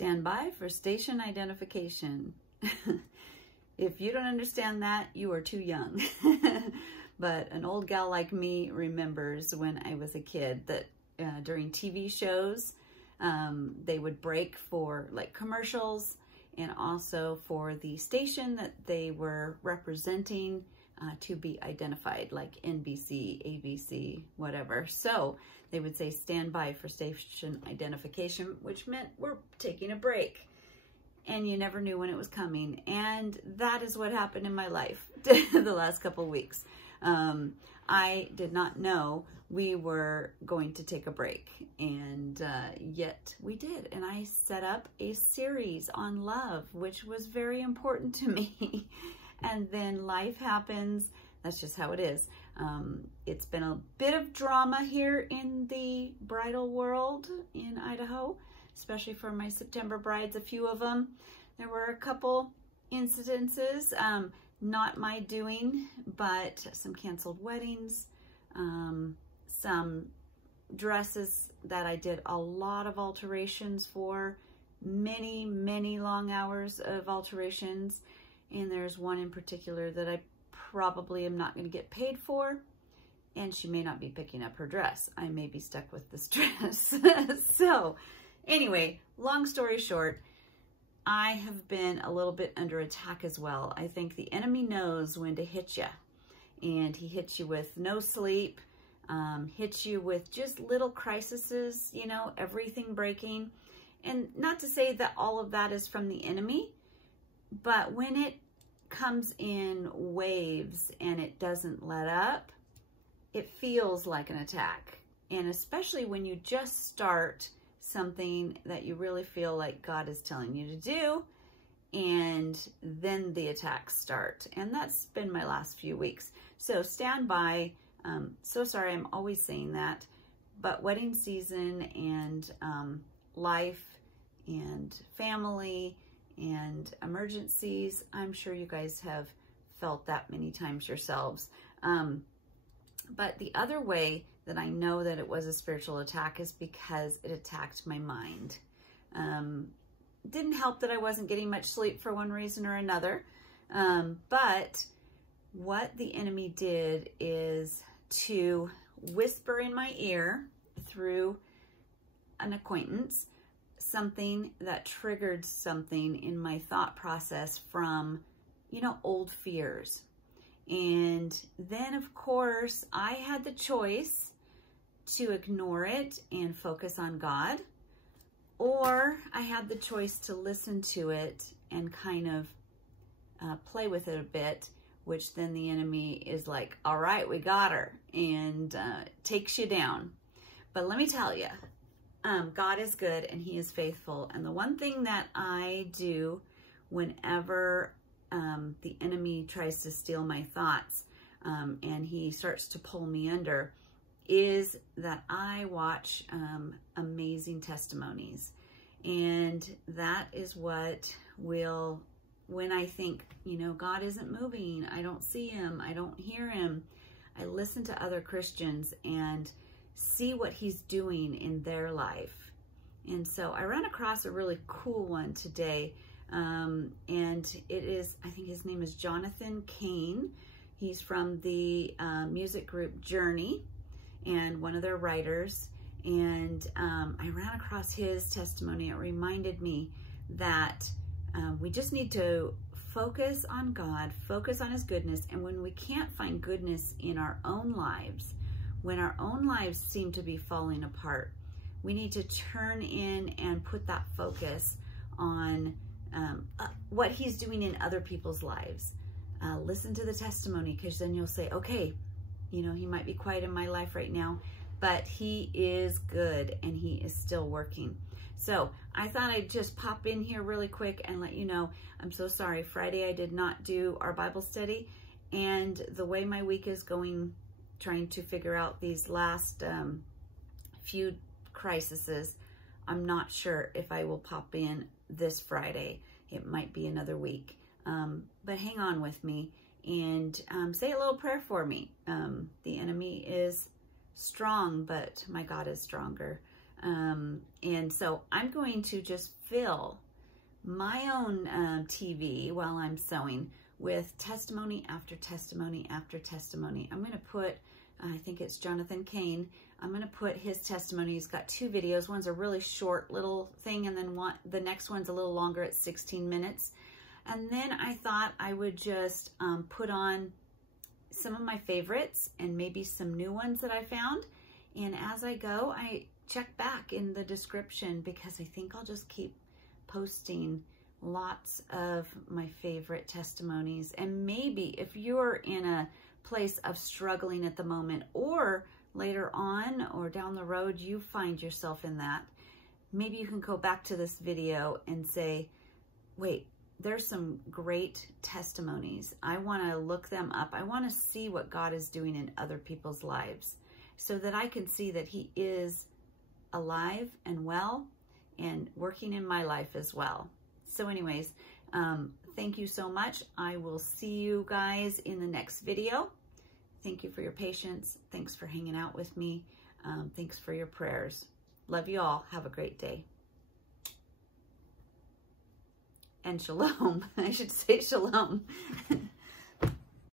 Stand by for station identification. If you don't understand that, you are too young. But an old gal like me remembers when I was a kid that during TV shows, they would break for like commercials and also for the station that they were representing to be identified, like NBC, ABC, whatever. So they would say stand by for station identification, which meant we're taking a break. And you never knew when it was coming. And that is what happened in my life the last couple of weeks. I did not know we were going to take a break, and yet we did. And I set up a series on love, which was very important to me. And then life happens. That's just how it is. It's been a bit of drama here in the bridal world in Idaho, especially for my September brides, a few of them. There were a couple incidences, not my doing, but some canceled weddings, some dresses that I did a lot of alterations for, many, many long hours of alterations. And there's one in particular that I probably am not going to get paid for, and she may not be picking up her dress. I may be stuck with this dress. So anyway, long story short, I have been a little bit under attack as well. I think the enemy knows when to hit you, and he hits you with no sleep, hits you with just little crises, you know, everything breaking. And not to say that all of that is from the enemy, but when it comes in waves and it doesn't let up, it feels like an attack. And especially when you just start something that you really feel like God is telling you to do, and then the attacks start. And that's been my last few weeks. So stand by. So sorry, I'm always saying that, but wedding season and life and family and emergencies, I'm sure you guys have felt that many times yourselves. But the other way that I know that it was a spiritual attack is because it attacked my mind. Didn't help that I wasn't getting much sleep for one reason or another. But what the enemy did is to whisper in my ear through an acquaintance something that triggered something in my thought process from, you know, old fears. And then, of course, I had the choice to ignore it and focus on God, or I had the choice to listen to it and kind of play with it a bit, which then the enemy is like, all right, we got her, and takes you down. But let me tell you, God is good and he is faithful. And the one thing that I do whenever the enemy tries to steal my thoughts and he starts to pull me under is that I watch amazing testimonies. And that is what will, when I think, you know, God isn't moving, I don't see him, I don't hear him, I listen to other Christians and see what he's doing in their life. And so I ran across a really cool one today. And it is, I think his name is Jonathan Kane. He's from the music group Journey and one of their writers. And I ran across his testimony. It reminded me that we just need to focus on God, focus on his goodness. And when we can't find goodness in our own lives, when our own lives seem to be falling apart, we need to turn in and put that focus on what he's doing in other people's lives. Listen to the testimony, because then you'll say, okay, you know, he might be quiet in my life right now, but he is good and he is still working. So I thought I'd just pop in here really quick and let you know, I'm so sorry. Friday I did not do our Bible study, and the way my week is going, trying to figure out these last few crises, I'm not sure if I will pop in this Friday. It might be another week. But hang on with me and say a little prayer for me. The enemy is strong, but my God is stronger. And so I'm going to just fill my own TV while I'm sewing with testimony after testimony after testimony. I'm going to put, I think it's Jonathan Kane, I'm going to put his testimony. He's got 2 videos. One's a really short little thing, and then the next one's a little longer at 16 minutes. And then I thought I would just put on some of my favorites and maybe some new ones that I found. And as I go, I check back in the description, because I think I'll just keep posting lots of my favorite testimonies. And maybe if you're in a place of struggling at the moment, or later on or down the road you find yourself in that, maybe you can go back to this video and say, wait, there's some great testimonies. I want to look them up. I want to see what God is doing in other people's lives, so that I can see that He is alive and well and working in my life as well. So anyways, thank you so much. I will see you guys in the next video. Thank you for your patience. Thanks for hanging out with me. Thanks for your prayers. Love you all. Have a great day. And shalom. I should say shalom.